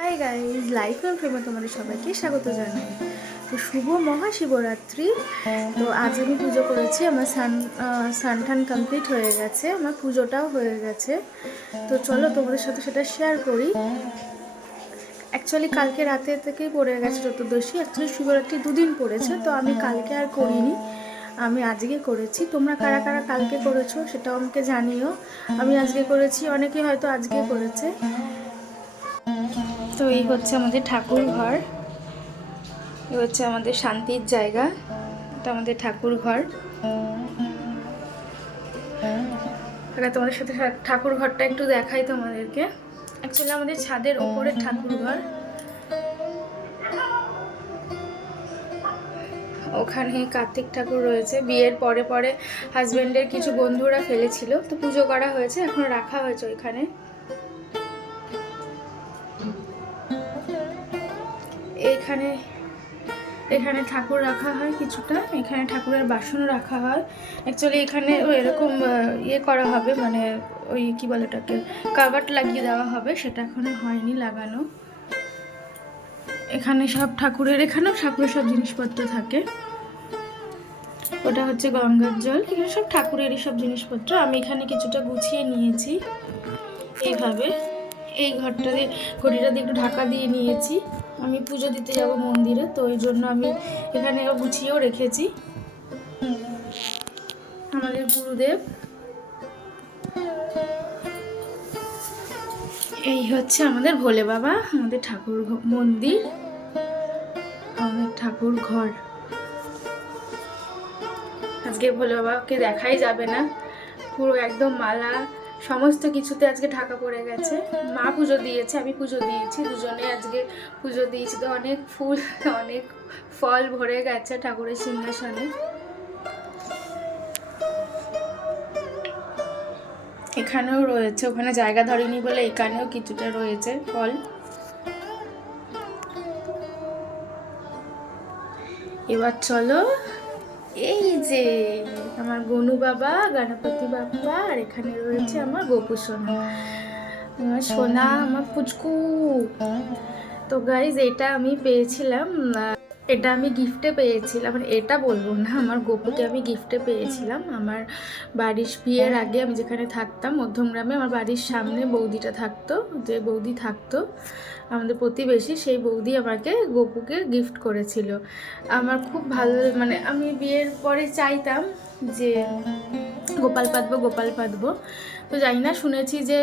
Hi guys, life and ফ্রেমে তোমাদের সবাইকে স্বাগত জানাই। তো শুভ মহাশিবরাত্রি। তো আজ আমি পুজো করেছি, আমার সানঠান কমপ্লিট হয়ে গেছে, আমার পুজোটাও হয়ে গেছে। তো চলো তোমাদের সাথে সেটা শেয়ার করি। অ্যাকচুয়ালি কালকে রাতে থেকেই পড়ে গেছে চতুর্দশী। অ্যাকচুয়ালি শিবরাত্রি দুদিন পড়েছে, তো আমি কালকে আর করিনি, আমি আজকে করেছি। তোমরা কারা কারা কালকে করেছো সেটাও আমাকে জানিও। আমি আজকে করেছি, অনেকেই হয়তো আজকে করেছে। তো এই হচ্ছে আমাদের ঠাকুর ঘর, এই হচ্ছে আমাদের শান্তির জায়গা, এটা আমাদের ঠাকুর ঘর। তোমাদের সাথে ঠাকুর ঘরটা একটু দেখাই তোমাদেরকে। অ্যাকচুয়ালি আমাদের ছাদের ওপরে ঠাকুর ঘর, ওখানে কার্তিক ঠাকুর রয়েছে। বিয়ের পরে পরে হাজব্যান্ডের কিছু বন্ধুরা ফেলেছিল, তো পুজো করা হয়েছে, এখন রাখা হয়েছে ওইখানে। এখানে এখানে ঠাকুর রাখা হয় কিছুটা, এখানে ঠাকুরের বাসন রাখা হয়। অ্যাকচুয়ালি এখানে এরকম ইয়ে করা হবে, মানে ওই কী বলে ওটাকে, কাভার্ট লাগিয়ে দেওয়া হবে, সেটা এখনো হয়নি লাগানো। এখানে সব ঠাকুরের, এখানেও ঠাকুরের সব জিনিসপত্র থাকে। ওটা হচ্ছে গঙ্গার জল, এখানে সব ঠাকুরেরই সব জিনিসপত্র। আমি এখানে কিছুটা গুছিয়ে নিয়েছি এইভাবে। এই ঘরটাতে ঘড়িটা দিয়ে একটু ঢাকা দিয়ে নিয়েছি, আমি পুজো দিতে যাব মন্দিরে, তো ওই জন্য আমি এখানে গুছিয়েও রেখেছি। আমাদের গুরুদেব, এই হচ্ছে আমাদের ভোলে বাবা, আমাদের ঠাকুর মন্দির, আমাদের ঠাকুর ঘর। আজকে ভোলে বাবাকে দেখাই যাবে না, পুরো একদম মালা সমস্ত কিছুতে আজকে ঢাকা পড়ে গেছে। মা পুজো দিয়েছে, আমি পুজো দিয়েছি, দুজনে আজকে পুজো দিয়েছি। তো অনেক ফুল, অনেক ফল ভরে গেছে ঠাকুরের সিংহাসনে। এখানেও রয়েছে, ওখানে জায়গা ধরেনি বলে এখানেও কিছুটা রয়েছে ফল। এবার চলো, এই যে আমার গনু বাবা, গণপতি বাপ্পা, আর এখানে রয়েছে আমার গোপু সোনা, আমার সোনা, আমার পুচকু। তো গাইজ, এটা আমি পেয়েছিলাম, এটা আমি গিফটে পেয়েছিলাম, মানে এটা বলবো না, আমার গোপুকে আমি গিফটে পেয়েছিলাম। আমার বাড়ির বিয়ের আগে আমি যেখানে থাকতাম মধ্যমগ্রামে, আমার বাড়ির সামনে বৌদিটা থাকতো, যে বৌদি থাকতো আমাদের প্রতিবেশী, সেই বৌদি আমাকে গোপুকে গিফট করেছিল। আমার খুব ভালো, মানে আমি বিয়ের পরে চাইতাম যে গোপাল পাতবো, গোপাল পাতবো। তো জানি না, শুনেছি যে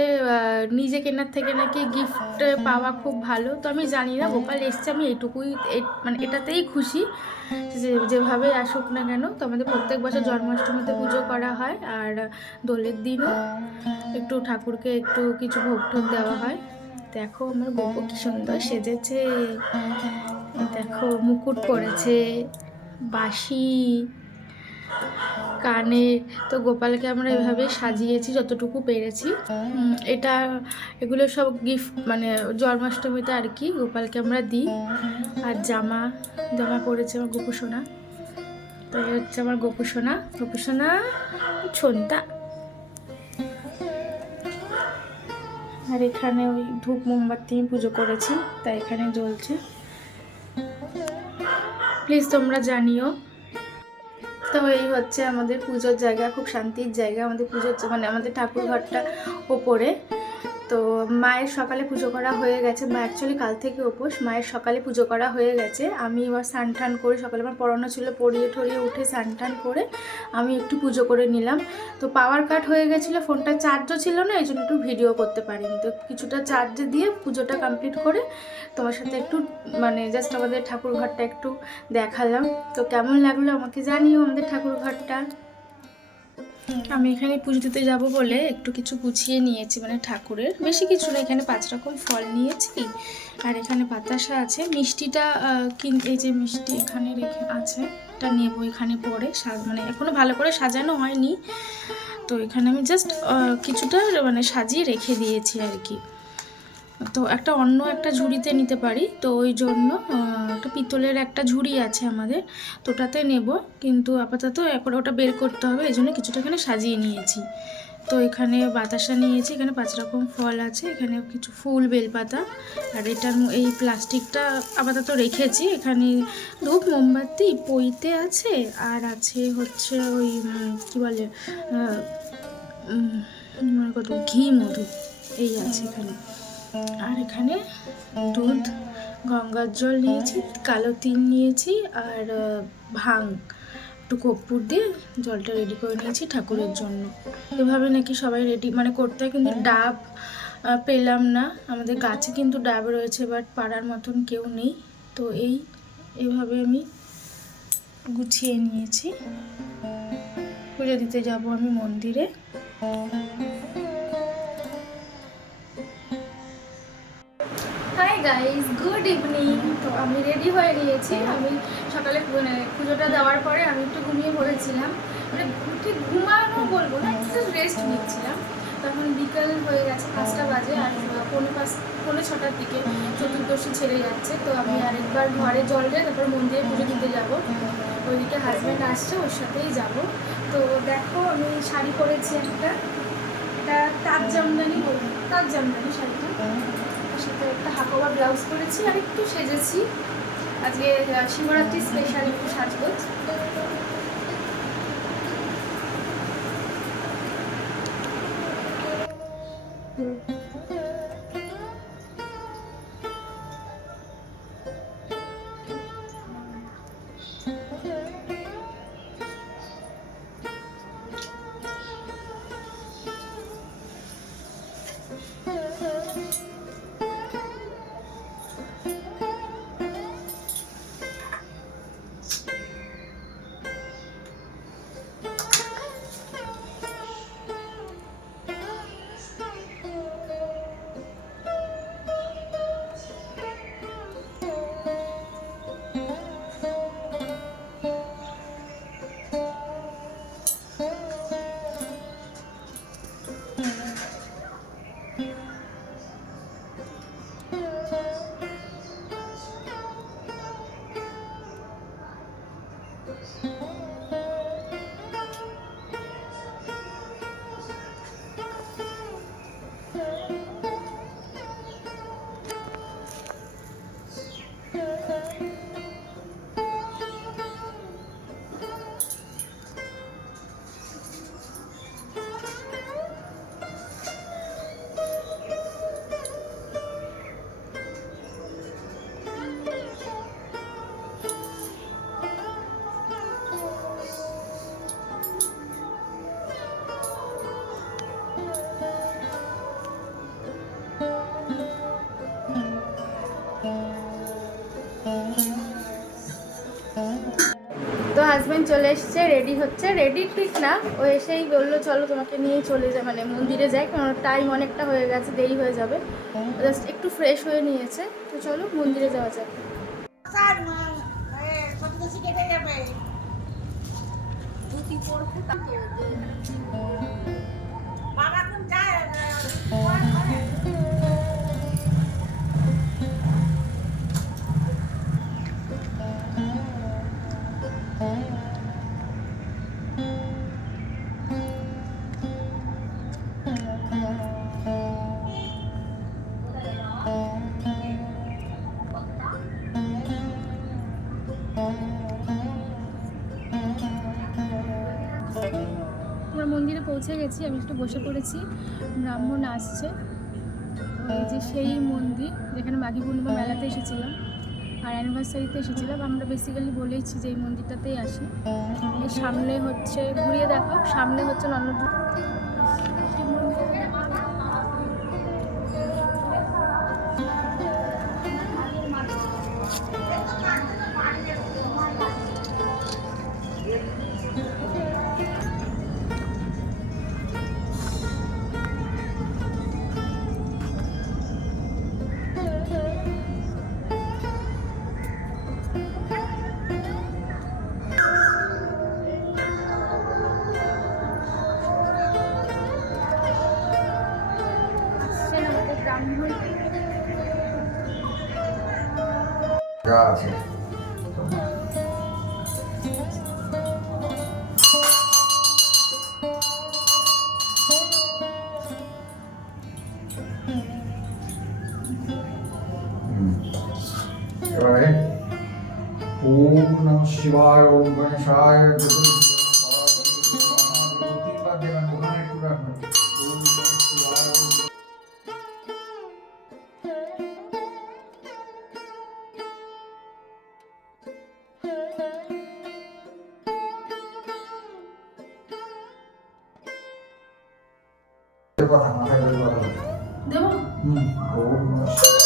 নিজে কেনার থেকে নাকি গিফট পাওয়া খুব ভালো। তো আমি জানি না, গোপাল এসছে, আমি এইটুকুই, মানে এটাতেই খুশি, যেভাবে আসুক না কেন। তো আমাদের প্রত্যেক বছর জন্মাষ্টমীতে পুজো করা হয়, আর দোলের দিনও একটু ঠাকুরকে একটু কিছু ভোগ টোগ দেওয়া হয়। দেখো আমার গোপু কি সুন্দর সেজেছে, দেখো মুকুট পরেছে, বাঁশি কানে। তো গোপালকে আমরা এভাবে সাজিয়েছি যতটুকু পেরেছি। এগুলো সব গিফট, মানে জন্মাষ্টমীতে আর কি গোপালকে আমরা দিই। আর জামা পরেছে আমার গোপু সোনা। তো এই হচ্ছে আমার গোপু সোনা, গোপু সোনা ছোনটা। আর এখানে ওই ধূপ মোমবাতি পুজো করেছি, তাই এখানে জ্বলছে। প্লিজ তোমরা জানিও। তো এই হচ্ছে আমাদের পুজোর জায়গা, খুব শান্তির জায়গা আমাদের পুজোর, মানে আমাদের ঠাকুর ঘরটা ওপরে। তো মায়ের সকালে পুজো করা হয়ে গেছে, মা অ্যাকচুয়ালি কাল থেকে উপোস, মায়ের সকালে পুজো করা হয়ে গেছে। আমি এবার স্নান টান করে, সকালে আমার পড়ানো ছিল, পড়িয়ে ঠরিয়ে উঠে স্নান টান করে আমি একটু পুজো করে নিলাম। তো পাওয়ার কাট হয়ে গেছিলো, ফোনটা চার্জও ছিল না, এই জন্য একটু ভিডিও করতে পারিনি। তো কিছুটা চার্জ দিয়ে পুজোটা কমপ্লিট করে তোমার সাথে একটু, মানে জাস্ট আমাদের ঠাকুর ঘরটা একটু দেখালাম। তো কেমন লাগলো আমাকে জানিও আমাদের ঠাকুর ঘরটা। আমি এখানে পুজো দিতে যাবো বলে একটু কিছু গুছিয়ে নিয়েছি, মানে ঠাকুরের বেশি কিছু না, এখানে 5 রকম ফল নিয়েছি, আর এখানে বাতাসা আছে, মিষ্টিটা এই যে মিষ্টি এখানে রেখে আছে, এটা নেবো এখানে পরে, মানে এখনো ভালো করে সাজানো হয়নি, তো এখানে আমি জাস্ট কিছুটা মানে সাজিয়ে রেখে দিয়েছি আর কি। তো অন্য একটা ঝুড়িতে নিতে পারি, তো ওই জন্য একটা পিতলের একটা ঝুড়ি আছে আমাদের, তো ওটাতে নেব, কিন্তু আপাতত একবার ওটা বের করতে হবে, এই জন্য কিছুটা এখানে সাজিয়ে নিয়েছি। তো তো এখানে বাতাসা নিয়েছি, এখানে 5 রকম ফল আছে, এখানে কিছু ফুল বেলপাতা, আর এটার এই প্লাস্টিকটা আপাতত রেখেছি। এখানে ধূপ মোমবাতি পইতে আছে, আর আছে হচ্ছে ওই কী বলে কত ঘি মধু এই আছে এখানে। আর এখানে দুধ, গঙ্গার জল নিয়েছি, কালো তিল নিয়েছি, আর ভাং একটু কর্পূর দিয়ে জলটা রেডি করে নিয়েছি ঠাকুরের জন্য। এভাবে নাকি সবাই রেডি মানে করতে হয়, কিন্তু ডাব পেলাম না। আমাদের গাছে কিন্তু ডাব রয়েছে, বাট পাড়ার মতন কেউ নেই। তো এইভাবে আমি গুছিয়ে নিয়েছি। পুজো দিতে যাব আমি মন্দিরে। Hi guys, good evening. তো আমি রেডি হয়ে নিয়েছি। আমি সকালে মানে পুজোটা দেওয়ার পরে আমি একটু ঘুমিয়ে পড়েছিলাম, মানে ঠিক ঘুমানো বলবো না, একটু রেস্ট নিচ্ছিলাম। তখন বিকেল হয়ে গেছে, 5টা বাজে, আর পৌনে 6টার দিকে চতুর্দশী ছেড়ে যাচ্ছে। তো আমি আরেকবার ঘরে জল দিয়ে তারপর মন্দিরে পুজো দিতে যাব। ওইদিকে হাজব্যান্ড আসছে, ওর সাথেই যাব। তো দেখো আমি শাড়ি পরেছি একটা, এটা তাঁত জামদানি শাড়িটা, সাথে একটা হাফওয়ার ব্লাউজ পরেছি, আর একটু সেজেছি। আজকে শিবরাত্রি স্পেশাল একটু সাজগোজ। তো হাজব্যান্ড চলে এসছে, রেডি হচ্ছে। রেডি ঠিক না, ও এসেই বললো চলো তোমাকে নিয়ে চলে যায়, মানে মন্দিরে যাই, কারণ টাইম অনেকটা হয়ে গেছে, দেরি হয়ে যাবে। জাস্ট একটু ফ্রেশ হয়ে নিয়েছে। তো চলো মন্দিরে যাওয়া যাক। আমরা মন্দিরে পৌঁছে গেছি, আমি একটু বসে পড়েছি, ব্রাহ্মণ আসছে। এই যে সেই মন্দির যেখানে মাঘী পূর্ণিমা মেলাতে এসেছিলাম আর অ্যানিভার্সারিতে এসেছিলাম। আমরা বেসিক্যালি বলেইছি যে এই মন্দিরটাতেই আসি। এর সামনে হচ্ছে, ঘুরিয়ে দেখাও, সামনে হচ্ছে নন্দন। আছে এবারে ওম নমঃ শিবায়, ওম গণেশায়, তিনবার দেবেন, ওখানে একটু রাখবেন। ওম নমঃ শিবায়, কথা মাথায় ধরে কথা বলুন। দেবো ওম নমঃ শিবায়।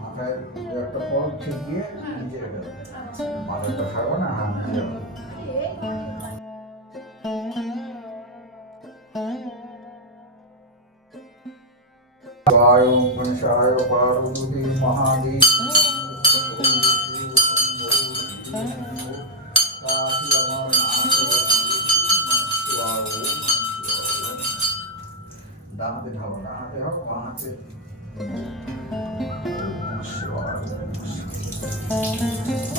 মাথায় একটা ফল ছিটিয়ে নিচে রেখে দেবো। মাথাটা খাবো না, হ্যাঁ নিচে রাখবো। शिवाय ओम गणेशाय पार्वती महादेव दाते ढाओ, दाते हो बाते शिवाय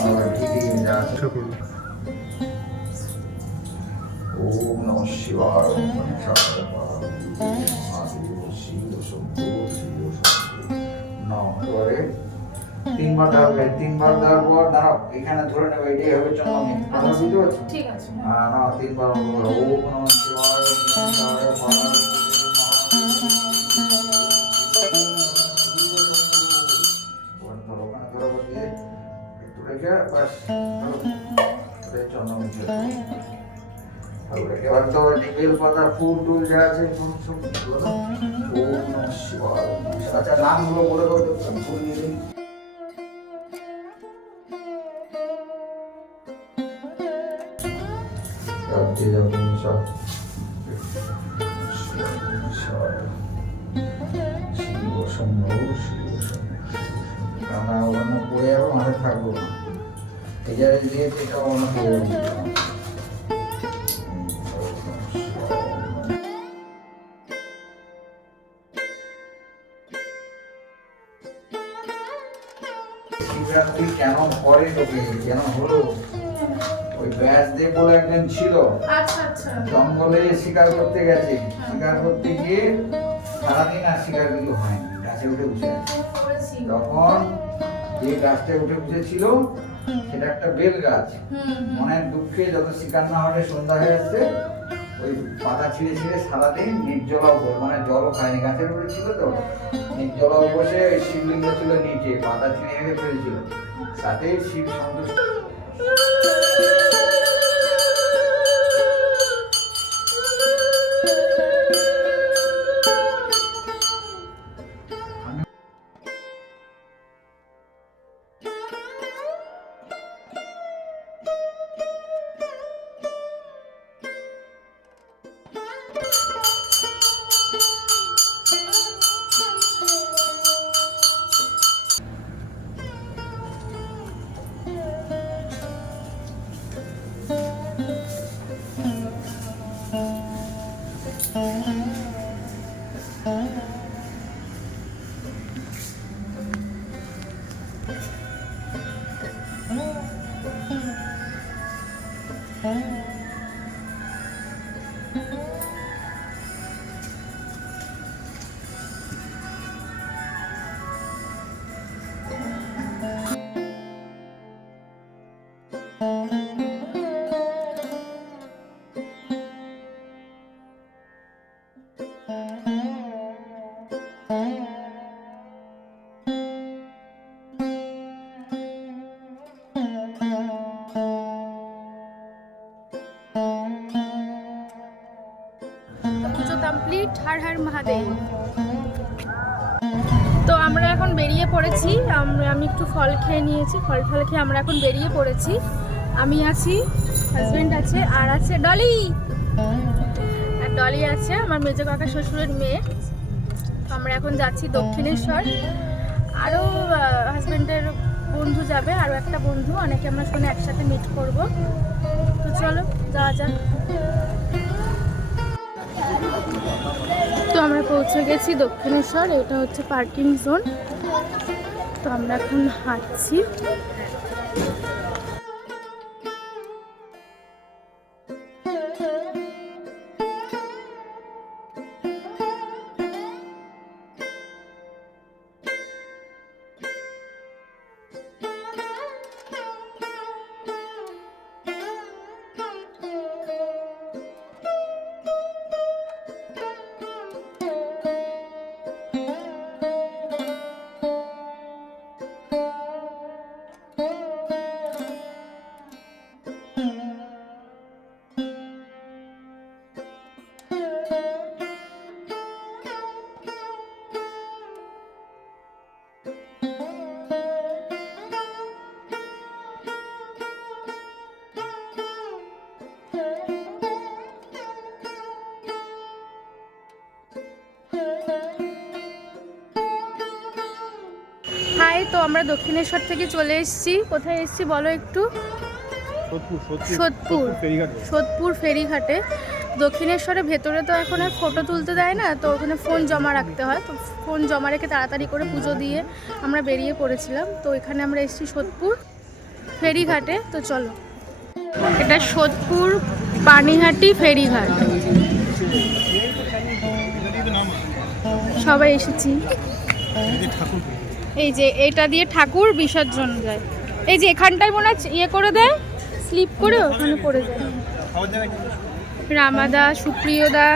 और ठीक जा ओम नमः शिवाय, ओम गणेशाय पार्वती महादेव शिव शंभो शिव शंभो। নাও এবারে তিনবার ঢালবে, তিনবার দেওয়ার পর দাঁড়াও, এখানে ধরে নেবে, এটাই হবে চন্দ্রমণি। কথা বুঝতে পারছো? ঠিক আছে। না তিনবার বলো ওম নমঃ শিবায়, ওম গণেশায় পার্বতী মহাদেব ধরো, ওখানে ধরো দিয়ে একটু রেখে বাস চন্দ্রমণি ছেড়ে এবার তো বেল পাতা ফুল টুল যা আছে সব ওম নমঃ শিবায়। আচ্ছা নামগুলো বলে বলে ফুল নিয়ে দিন। রাতে যখন সব শিব শম্ভো শিব শম্ভো কানা ওখানে পড়ে যাবো, মাথায় থাকবো না। এই যে দিয়েছে এটা মনে পড়ে যাবে। শিবরাত্রি কেন করে তোকে, কেন হলো? ওই ব্যাসদেব বলে একজন ছিল, জঙ্গলে শিকার করতে গেছে, শিকার করতে গিয়ে সারাদিন আর শিকার কিছু হয়নি, গাছে উঠে বসে আছে। তখন যে গাছটা উঠে বসেছিল সেটা একটা বেল গাছ। মনের দুঃখে যত শিকার না হলে সন্ধ্যা হয়ে আসছে, ওই পাতা ছিঁড়ে ছিঁড়ে সারাদিন নির্জলাও মানে জলও খায়নি, গাছের উপরে ছিল তো নির্জলাও বসে, ওই শিবলিঙ্গ ছিল নিচে, পাতা ছিঁড়ে হেঁটে ফেলেছিল, তাতে শিব সন্তুষ্ট। কমপ্লিট। হর হর মহাদেব। তো আমরা এখন বেরিয়ে পড়েছি, আমি একটু ফল খেয়ে নিয়েছি, ফল খেয়ে আমরা এখন বেরিয়ে পড়েছি। আমি আছি, হাজবেন্ড আছে, আর আছে ডলি, আর ডলি আছে আমার মেজো কাকা শ্বশুরের মেয়ে। তো আমরা এখন যাচ্ছি দক্ষিণেশ্বর, আরও হাজবেন্ডের বন্ধু যাবে, আরও একটা বন্ধু, অনেকে আমরা শুনে একসাথে মিট করব। তো চলো যাওয়া যাক। তো আমরা পৌঁছে গেছি দক্ষিণেশ্বর, এটা হচ্ছে পার্কিং জোন। তো আমরা এখন হাঁটছি। তো আমরা দক্ষিণেশ্বর থেকে চলে এসেছি। কোথায় এসেছি বলো একটু? সোদপুর ফেরিঘাটে। দক্ষিণেশ্বরে ভেতরে তো এখন আর ফটো তুলতে দেয় না, তো ওখানে ফোন জমা রাখতে হয়। তো ফোন জমা রেখে তাড়াতাড়ি করে পুজো দিয়ে আমরা বেরিয়ে পড়েছিলাম। তো এখানে আমরা এসেছি সোদপুর ফেরিঘাটে। তো চলো, এটা সোদপুর পানিহাটি ফেরিঘাট। সবাই এসেছি। এই যে এটা দিয়ে ঠাকুর বিসর্জন যায়। এই যে এখানটায় মনে হয় ইয়ে করে দেয়, স্লিপ করে ওখানে পড়ে যায়। রামাদা, সুপ্রিয়দা,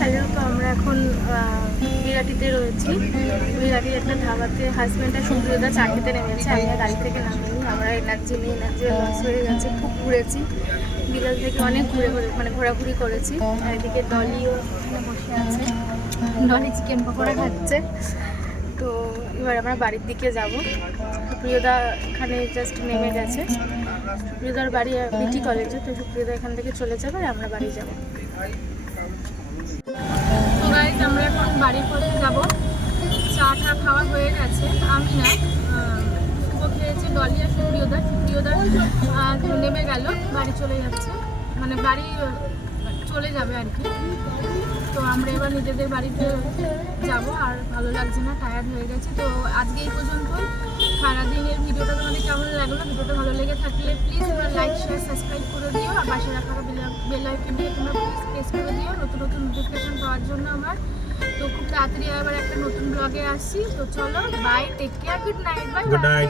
হ্যালো। তো আমরা এখন বিরাটিতে রয়েছি। বিরাটির একটা ধাবাতে হাজব্যান্ড আর সুপ্রিয়দা চা খেতে নেমেছে। আমি গাড়ি থেকে নামিনি, আমরা এনার্জি লস হয়ে গেছে। খুব ঘুরেছি, বিকাল থেকে অনেক ঘোরাঘুরি করেছি। আর এদিকে ডলিও এখানে বসে আছে, ডলি চিকেন পকোড়া খাচ্ছে। তো এবার আমরা বাড়ির দিকে যাব। সুপ্রিয়দা এখানে জাস্ট নেমে গেছে। সুপ্রিয়দার বাড়ি বিটি কলেজে, তো সুপ্রিয়দা এখান থেকে চলে যাবে আর আমরা বাড়ি যাব। তো গাইজ আমরা এখন বাড়ির পথে যাব। চা টা খাওয়া হয়ে গেছে, আমি না শুভ খেয়েছি, ডলি আর সুপ্রিয়দা নেমে গেল, বাড়ি চলে যাচ্ছে, মানে বাড়ি চলে যাবে আর কি। তো আমরা এবার নিজেদের বাড়িতে যাব। আর ভালো লাগছে না, টায়ার্ড হয়ে গেছে। তো আজকে এই পর্যন্তই। সারাদিনের ভিডিওটা তোমাদের কেমন লাগলো? ভিডিওটা ভালো লেগে থাকলে প্লিজ তোমরা লাইক, শেয়ার, সাবস্ক্রাইব করে দিও। আর পাশে রাখা বেল আইকন দিয়ে তোমরা প্লিজ প্রেস করে দিও নতুন নতুন নোটিফিকেশন পাওয়ার জন্য আমার। তো খুব তাড়াতাড়ি আবার একটা নতুন ব্লগে আসছি। তো চলো, bye, take care, good night, by.